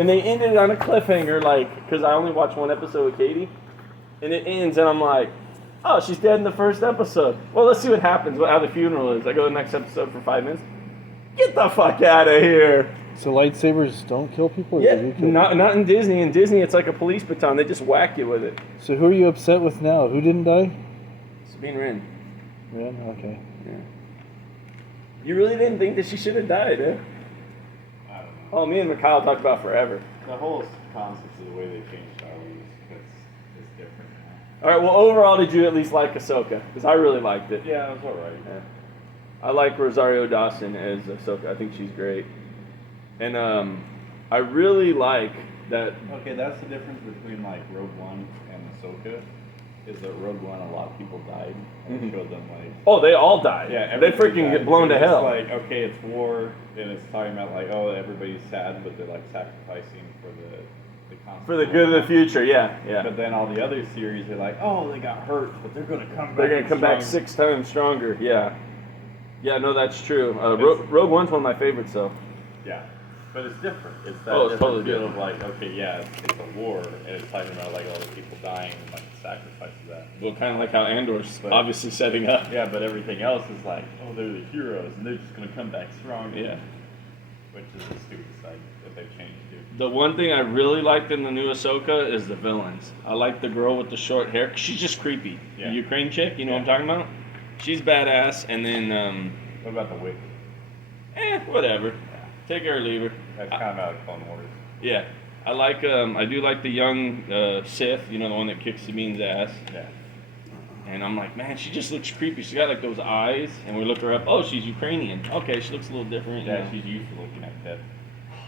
And they ended it on a cliffhanger, like, because I only watched one episode with Katie. And it ends, and I'm like, oh, she's dead in the first episode. Well, let's see what happens, how the funeral is. I go to the next episode for 5 minutes. Get the fuck out of here. So lightsabers don't kill people? Or Yeah, do kill not in Disney. In Disney, it's like a police baton. They just whack you with it. So who are you upset with now? Who didn't die? Sabine Wren. Wren? Okay. Yeah. You really didn't think that she should have died, eh? I don't know. Oh, me and Mikhail talked about forever. The whole concept of the way they changed Star Wars is different now. All right, well, overall, did you at least like Ahsoka? Because I really liked it. Yeah, it was alright. Yeah. I like Rosario Dawson as Ahsoka. I think she's great. And I really like that... Okay, that's the difference between like Rogue One and Ahsoka. Is that Rogue One, a lot of people died, and it showed them like... Oh, they all died. Yeah, they freaking get blown to hell. It's like, okay, it's war, and it's talking about like, oh, everybody's sad, but they're like sacrificing for the concept. For the good of the future, yeah. But then all the other series, they're like, oh, they got hurt, but they're going to come back. They're going to come back 6 times stronger, yeah. Yeah, no, that's true. Rogue One's one of my favorites, though. Yeah. But it's different. It's that it's different totally feel different. of like, okay, yeah, it's a war, and it's talking about like all the people dying and like the sacrifice of that. Well, kind of like how Andor's obviously setting up. Yeah, but everything else is like, oh, they're the heroes, and they're just going to come back stronger. Yeah. Which is the stupid side that they've changed to. The one thing I really liked in the new Ahsoka is the villains. I like the girl with the short hair. She's just creepy. Yeah. The Ukraine chick, you know what I'm talking about? She's badass, and then, What about the witch? whatever. Take her or leave her. That's kind of out of Clone Wars. Yeah. I do like the young Sith, you know, the one that kicks Sabine's ass. Yeah. And I'm like, man, she just looks creepy. She's got like those eyes, and we look her up. Oh, she's Ukrainian. Okay, she looks a little different. Yeah, you know. she's used to looking at that.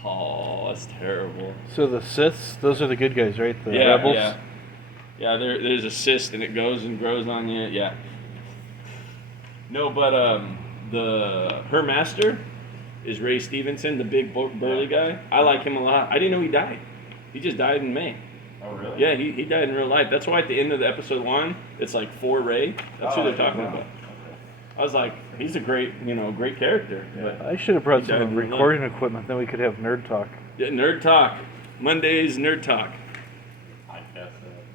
Oh, that's terrible. So the Siths, those are the good guys, right? The Yeah, rebels? yeah. Yeah, there's a cyst, and it goes and grows on you. Yeah. No, but her master is Ray Stevenson, the big burly guy. I like him a lot. I didn't know he died. He just died in May. Oh, really? Yeah, he died in real life. That's why at the end of the episode 1, it's like for Ray. That's who they're talking about. Okay. I was like, he's a great character. Yeah. But I should have brought He died some in real life. recording equipment, then we could have Nerd Talk. yeah, Nerd Talk. Mondays, Nerd Talk. I guess.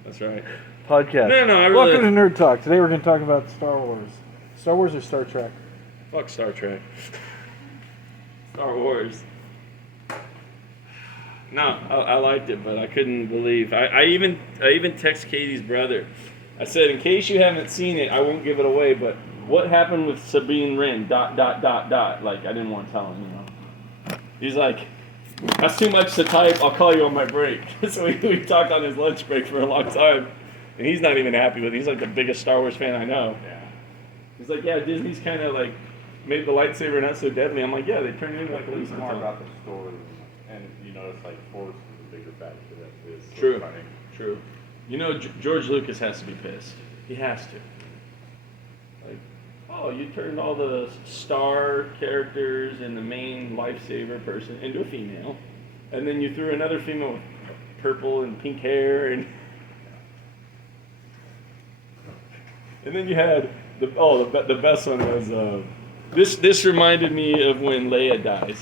That's right. Podcast. No, I really... Welcome to Nerd Talk. Today we're going to talk about Star Wars. Star Wars or Star Trek? Fuck Star Trek. Star Wars. No, I liked it, but I couldn't believe. I even text Katie's brother. I said, in case you haven't seen it, I won't give it away, but what happened with Sabine Wren, ... Like, I didn't want to tell him, you know. He's like, that's too much to type, I'll call you on my break. So we talked on his lunch break for a long time, and he's not even happy with it. He's like the biggest Star Wars fan I know. Yeah. He's like, yeah, Disney's kind of like made the lightsaber not so deadly. I'm like, yeah, they turned it into like a It's police more baton. about the story, and you notice like Force is a bigger factor than it is. True. Funny. True. You know, George Lucas has to be pissed. He has to. Like, oh, you turned all the star characters and the main lifesaver person into a female, and then you threw another female with purple and pink hair, and then you had the best one was this reminded me of when Leia dies,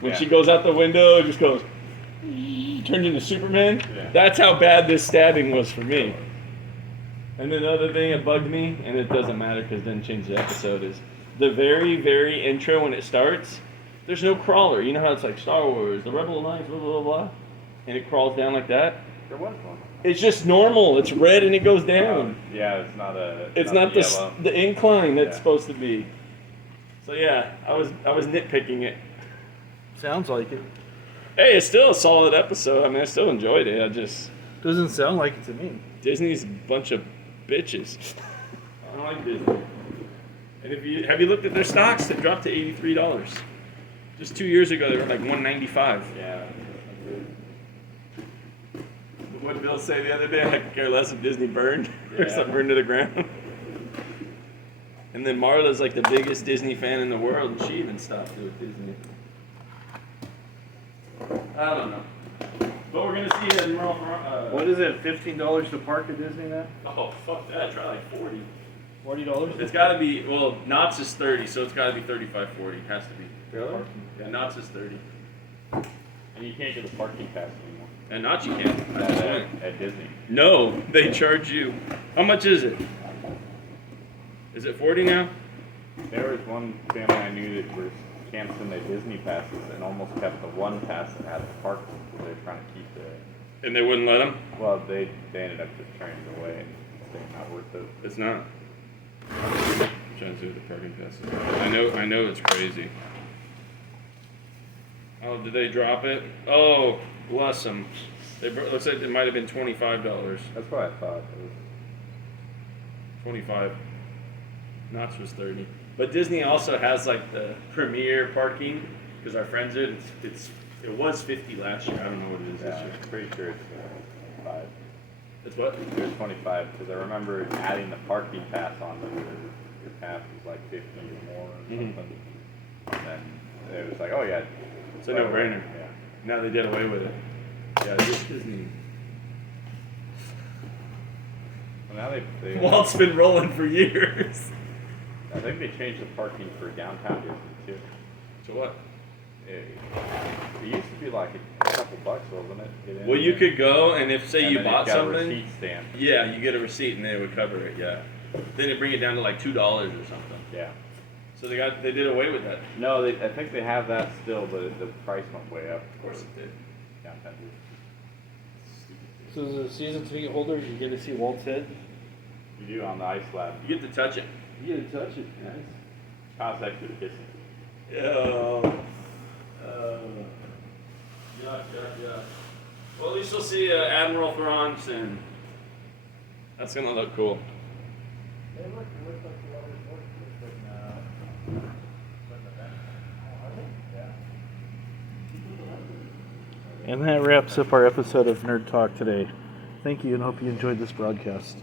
when she goes out the window and just goes. Turned into Superman. Yeah. That's how bad this stabbing was for me. And then the other thing that bugged me, and it doesn't matter because it didn't change the episode, is the very, very intro when it starts, there's no crawler. You know how it's like Star Wars, the Rebel Alliance, blah, blah, blah, blah, and it crawls down like that? There was one. It's just normal. It's red and it goes down. Yeah, it's not a. It's not the incline that's Yeah. supposed to be. So yeah, I was nitpicking it. Sounds like it. Hey, it's still a solid episode. I mean, I still enjoyed it. I just... Doesn't sound like it to me. Disney's a bunch of bitches. I don't like Disney. And have you looked at their stocks? They dropped to $83. Just 2 years ago, they were like $195. Yeah. What did Bill say the other day? I could care less if Disney burned or Yeah. something burned to the ground. And then Marla's like the biggest Disney fan in the world, and she even stopped with Disney. I don't know. But we're gonna see it in What is it, $15 to park at Disney now? Oh, fuck that. Try like 40. $40? It's gotta be, well, Knott's is 30, so it's gotta be 35, 40. It has to be. Really? Yeah, Knott's is 30. And you can't get a parking pass anymore. And not you can. I just went. At Disney. No, they charge you. How much is it? Is it 40 now? There was one family I knew that was canceling their Disney passes and almost kept the one pass that had the parking because they were trying to keep the. And they wouldn't let them? Well, they ended up just turning it away and saying not worth it. It's not. I'm trying to see what the parking pass is. I know it's crazy. Oh, did they drop it? Oh, bless them. Looks like it might have been $25. That's what I thought. It was 25. Knott's was 30. But Disney also has like the premier parking because our friends did. It was 50 last year. I don't know what it is this year. I'm pretty sure it's 25. It's what? It was 25 because I remember adding the parking pass on them. Your pass was like 50 or more or something. And then it was like, oh yeah. It's a no-brainer. Yeah. Now they did away with it. Yeah, Disney. Well, now they Walt's been rolling for years. I think they changed the parking for downtown Disney too. So what? It used to be like a couple bucks, wasn't it? Get in Well, you there. could go, and if say And you then bought got a something, receipt stamp. yeah, you get a receipt, and they would cover it. Yeah. Then they bring it down to like $2 or something. Yeah. So they did away with that. No, I think they have that still, but the price went way up. Of course it did. Downtown Disney. So as a season ticket holder, you get to see Walt's head. You do on the ice lab. You get to touch it. You get to touch it. Nice. How's that good kissing? Yeah. Yeah. Well, at least you'll see Admiral Thrawn soon. That's gonna look cool. And that wraps up our episode of Nerd Talk today. Thank you and hope you enjoyed this broadcast.